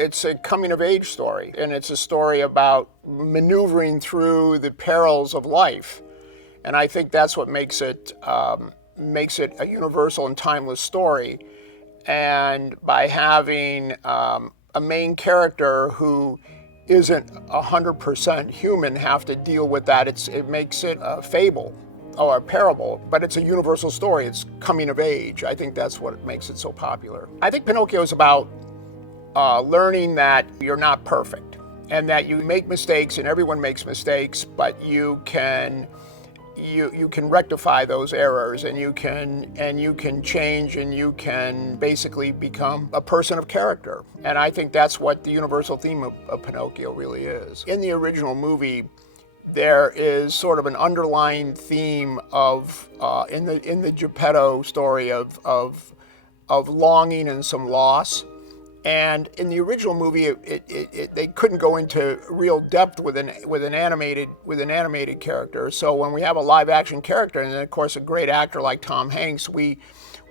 It's a coming-of-age story, and it's a story about maneuvering through the perils of life. And I think that's what makes it a universal and timeless story. And by having a main character who isn't 100% human have to deal with that, it makes it a fable or a parable, but it's a universal story. It's coming of age. I think that's what makes it so popular. I think Pinocchio is about learning that you're not perfect and that you make mistakes, and everyone makes mistakes, but you can rectify those errors, and you can change, and you can basically become a person of character. And I think that's what the universal theme of Pinocchio really is. In the original movie, there is sort of an underlying theme of in the Geppetto story of longing and some loss. And in the original movie, they couldn't go into real depth with an animated character. So when we have a live action character, and then of course a great actor like Tom Hanks, we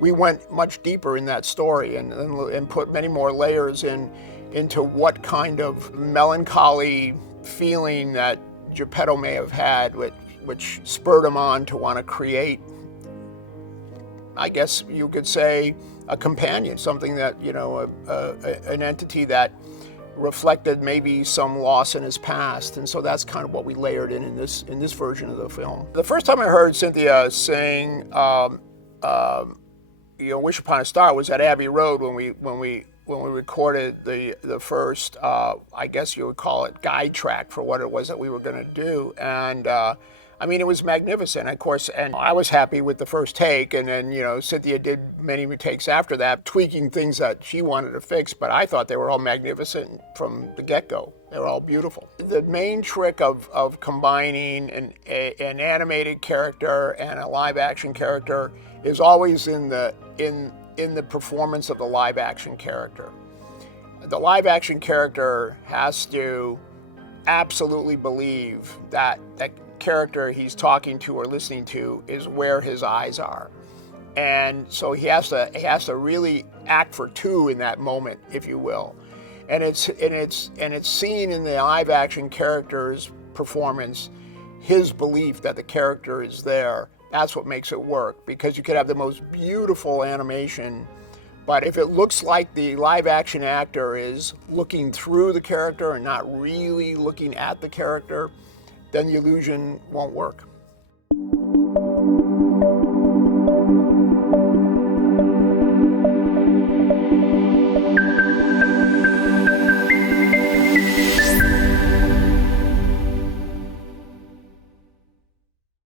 went much deeper in that story and put many more layers into what kind of melancholy feeling that Geppetto may have had, which spurred him on to want to create, I guess you could say, a companion, something that, an entity that reflected maybe some loss in his past. And so that's kind of what we layered in this version of the film. The first time I heard Cynthia sing Wish Upon a Star was at Abbey Road when we recorded the first, I guess you would call it, guide track for what it was that we were going to do. And it was magnificent, of course, and I was happy with the first take, and then, Cynthia did many takes after that, tweaking things that she wanted to fix, but I thought they were all magnificent from the get-go. They were all beautiful. The main trick of combining an animated character and a live-action character is always in the performance of the live-action character. The live-action character has to absolutely believe that character he's talking to or listening to is where his eyes are, and so he has to really act for two in that moment, if you will, and it's seen in the live action character's performance, his belief that the character is there. That's what makes it work, because you could have the most beautiful animation, but if it looks like the live action actor is looking through the character and not really looking at the character, then the illusion won't work.